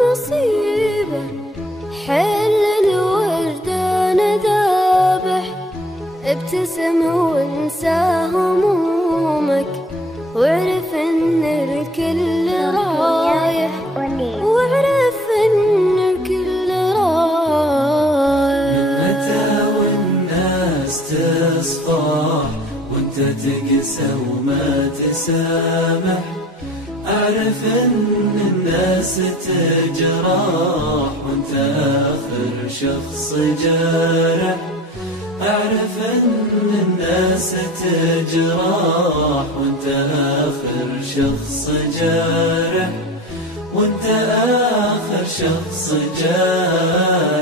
مصيبة حل الوردان ذابح، ابتسم وانسى همومك، واعرف ان الكل رايح، واعرف ان الكل رايح. من متى والناس تصفح وانت تقسى وما تسامح، اعرف ان الناس تجرح وانت اخر شخص جارح، اعرف ان الناس تجرح وانت اخر شخص جارح، وانت اخر شخص جارح.